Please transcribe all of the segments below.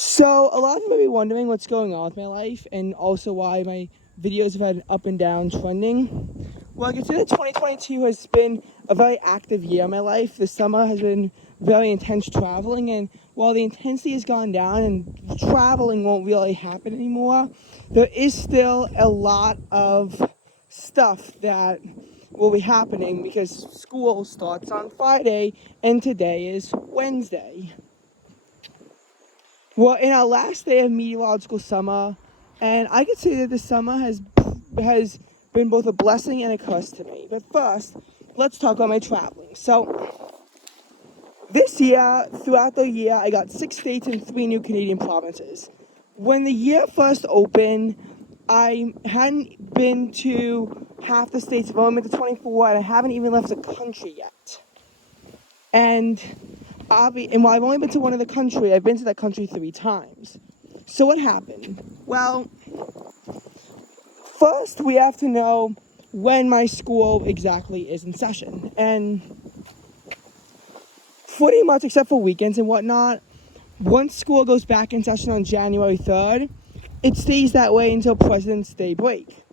So a lot of you may be wondering what's going on with my life and also why my videos have had an up and down trending. Well, I can say that 2022 has been a very active year in my life. The summer has been very intense traveling, and while the intensity has gone down and traveling won't really happen anymore, there is still a lot of stuff that will be happening because school starts on Friday and today is Wednesday. Well, in our last day of meteorological summer, and I could say that the summer has been both a blessing and a curse to me. But first, let's talk about my traveling. So this year, throughout the year, I got 6 states and 3 new Canadian provinces. When the year first opened, I hadn't been to half the states. I've only been to 24, and I haven't even left the country yet. And while I've only been to one of the country, I've been to that country 3 times. So what happened? Well, first we have to know when my school exactly is in session. And pretty much except for weekends and whatnot, once school goes back in session on January 3rd, it stays that way until President's Day break.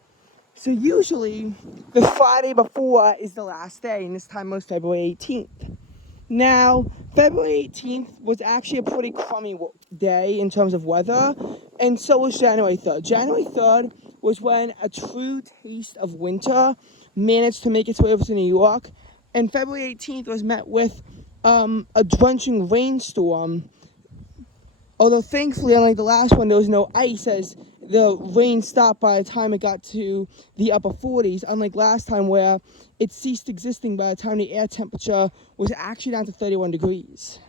So usually the Friday before is the last day, and this time was February 18th. Now, February 18th was actually a pretty crummy day in terms of weather, and so was January 3rd. January 3rd was when a true taste of winter managed to make its way over to New York, and February 18th was met with a drenching rainstorm. Although thankfully, unlike the last one, there was no ice as the rain stopped by the time it got to the upper 40s, unlike last time where it ceased existing by the time the air temperature was actually down to 31 degrees.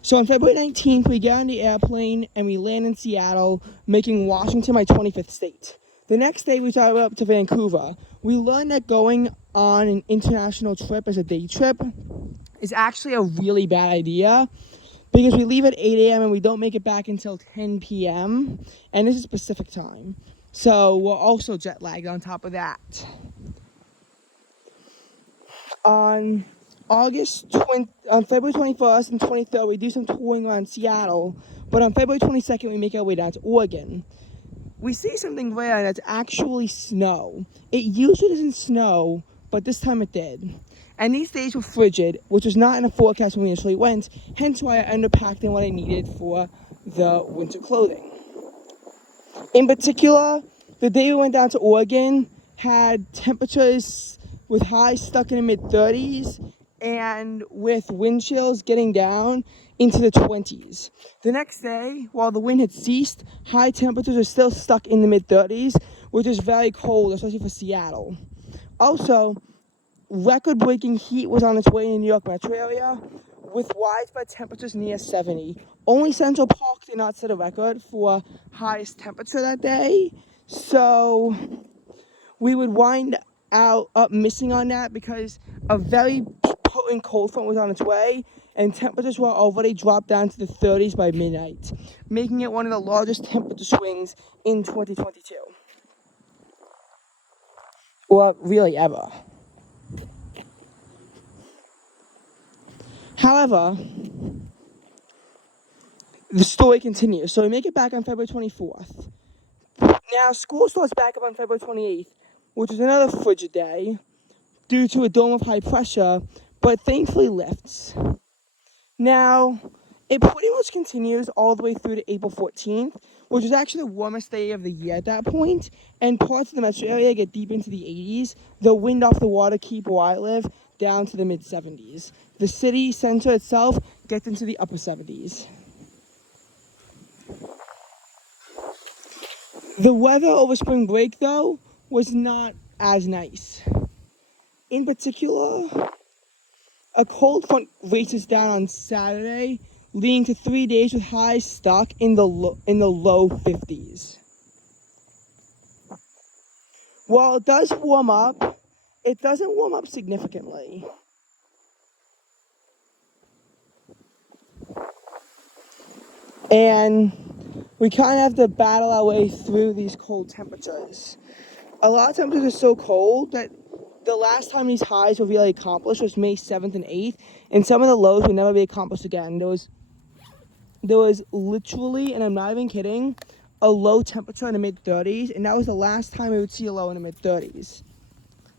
So on February 19th, we get on the airplane and we land in Seattle, making Washington my 25th state. The next day, we travel up to Vancouver. We learned that going on an international trip as a day trip is actually a really bad idea because we leave at 8 a.m. and we don't make it back until 10 p.m. and this is Pacific time. So we're also jet lagged on top of that. On February 21st and 23rd, we do some touring around Seattle, but on February 22nd, we make our way down to Oregon. We see something rare, and it's actually snow. It usually doesn't snow, but this time it did. And these days were frigid, which was not in the forecast when we initially went, hence why I underpacked in what I needed for the winter clothing. In particular, the day we went down to Oregon had temperatures with highs stuck in the mid-30s and with wind chills getting down into the 20s. The next day, while the wind had ceased, high temperatures are still stuck in the mid-30s, which is very cold, especially for Seattle. Also, record-breaking heat was on its way in the New York metro area, with widespread temperatures near 70. Only Central Park did not set a record for highest temperature that day, so we would wind up missing on that because a very potent cold front was on its way, and temperatures were already dropped down to the 30s by midnight, making it one of the largest temperature swings in 2022. Or really ever. However, the story continues. So we make it back on February 24th. Now, school starts back up on February 28th, which is another frigid day due to a dome of high pressure, but thankfully lifts. Now, it pretty much continues all the way through to April 14th, which is actually the warmest day of the year at that point, and parts of the metro area get deep into the 80s. The wind off the water keep where I live down to the mid-70s. The city center itself gets into the upper 70s. The weather over spring break, though, was not as nice. In particular, a cold front races down on Saturday, leading to 3 days with highs stuck in the low 50s. While it does warm up, it doesn't warm up significantly. And we kind of have to battle our way through these cold temperatures. A lot of temperatures are so cold that the last time these highs were really accomplished was May 7th and 8th, and some of the lows would never be accomplished again. There was literally, and I'm not even kidding, a low temperature in the mid-30s, and that was the last time we would see a low in the mid-30s.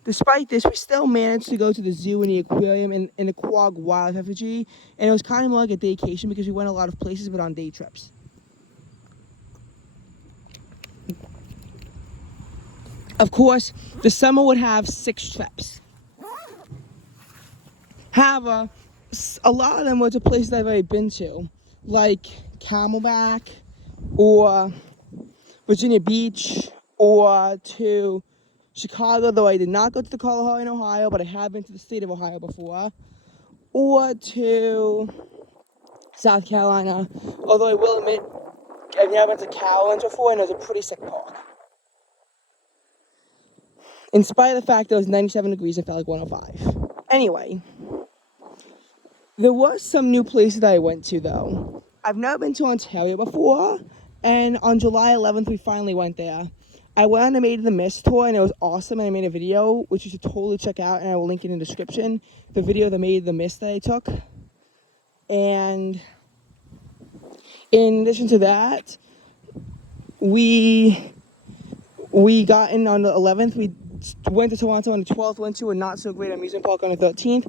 Despite this, we still managed to go to the zoo and the aquarium and the Quag Wildlife Refuge, and it was kind of more like a vacation because we went a lot of places, but on day trips. Of course, the summer would have 6 trips. However, a lot of them were to places I've already been to, like Camelback or Virginia Beach or to Chicago, though I did not go to the Kalahari in Ohio, but I have been to the state of Ohio before, or to South Carolina, although I will admit I've never been to Carolina before, and it was a pretty sick park. In spite of the fact that it was 97 degrees and felt like 105. Anyway, there was some new places that I went to, though. I've never been to Ontario before, and on July 11th, we finally went there. I went on the Made in the Mist tour, and it was awesome, and I made a video, which you should totally check out, and I will link it in the description, the video of the Made in the Mist that I took. And in addition to that, we got in on the 11th, we went to Toronto on the 12th, went to a not-so-great amusement park on the 13th.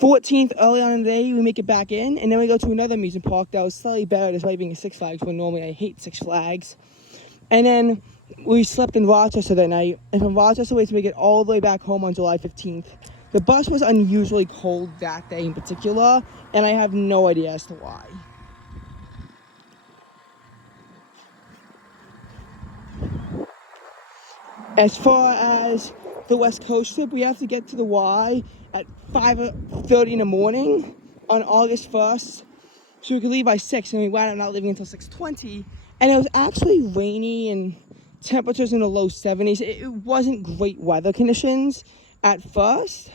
14th, early on in the day, we make it back in, and then we go to another amusement park that was slightly better despite being a Six Flags, when normally I hate Six Flags. And then we slept in Rochester that night, and from Rochester we had to make it all the way back home on July 15th. The bus was unusually cold that day in particular, and I have no idea as to why. As far as the West Coast trip, we have to get to the Y at 5:30 in the morning on August 1st, so we could leave by 6, and we wound up not leaving until 6:20, and it was actually rainy and temperatures in the low 70s. It wasn't great weather conditions at first,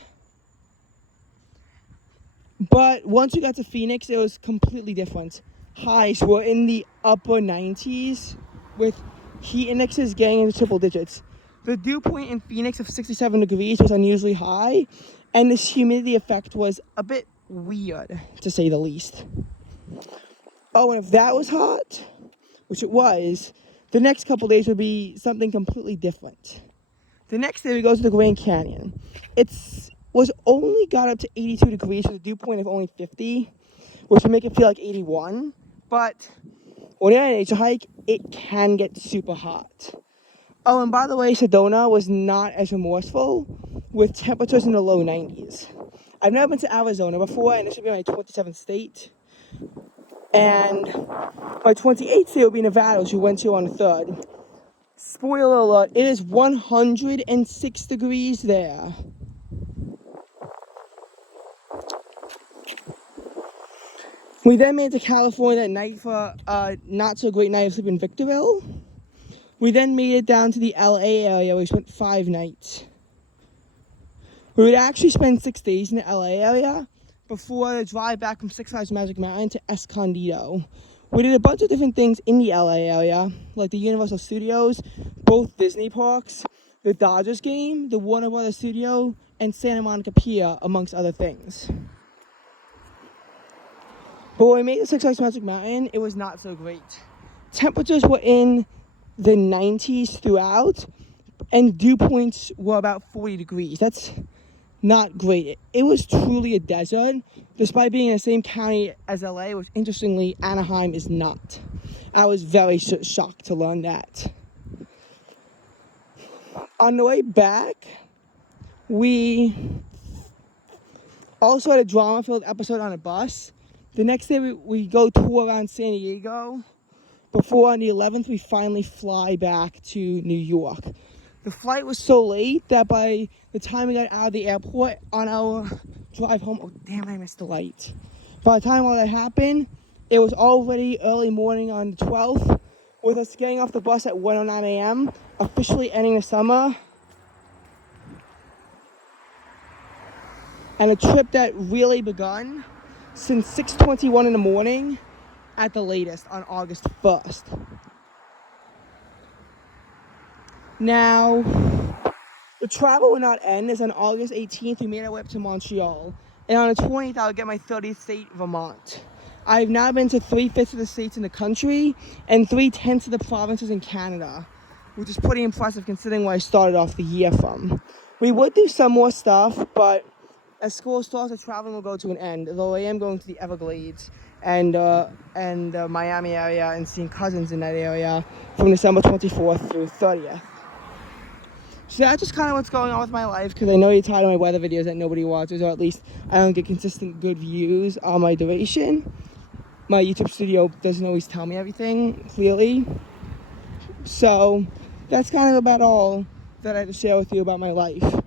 but once we got to Phoenix, it was completely different. Highs were in the upper 90s with heat indexes getting into triple digits. The dew point in Phoenix of 67 degrees was unusually high, and this humidity effect was a bit weird, to say the least. Oh, and if that was hot, which it was, the next couple days would be something completely different. The next day we go to the Grand Canyon. Was only got up to 82 degrees with a dew point of only 50, which would make it feel like 81, but when you're on a nature hike, it can get super hot. Oh, and by the way, Sedona was not as remorseful, with temperatures in the low 90s. I've never been to Arizona before, and this would be my 27th state. And my 28th state would be Nevada, which we went to on the 3rd. Spoiler alert, it is 106 degrees there. We then made it to California that night for a not-so-great night of sleep in Victorville. We then made it down to the LA area, where we spent 5 nights. We would actually spend 6 days in the LA area before the drive back from Six Flags Magic Mountain to Escondido. We did a bunch of different things in the LA area, like the Universal Studios, both Disney parks, the Dodgers game, the Warner Brothers Studio, and Santa Monica Pier, amongst other things. But when we made the Six Flags Magic Mountain, it was not so great. Temperatures were in the 90s throughout, and dew points were about 40 degrees. That's not great. It was truly a desert, despite being in the same county as LA, which interestingly, Anaheim is not. I was very shocked to learn that. On the way back, we also had a drama-filled episode on a bus. The next day, we go tour around San Diego, before on the 11th, we finally fly back to New York. The flight was so late that by the time we got out of the airport on our drive home, oh damn, I missed the light. By the time all that happened, it was already early morning on the 12th, with us getting off the bus at 1:09 a.m., officially ending the summer. And a trip that really begun since 6:21 in the morning at the latest on August 1st. Now, The travel will not end, as on August 18th, we made our way up to Montreal. And on the 20th, I'll get my 30th state, Vermont. I've now been to 3/5 of the states in the country and 3/10 of the provinces in Canada, which is pretty impressive considering where I started off the year from. We would do some more stuff, but as school starts, the traveling will go to an end, though I am going to the Everglades and Miami area and seeing cousins in that area from December 24th through 30th. So that's just kind of what's going on with my life, because I know you're tired of my weather videos that nobody watches, or at least I don't get consistent good views on my duration. My YouTube studio doesn't always tell me everything clearly. So that's kind of about all that I have to share with you about my life.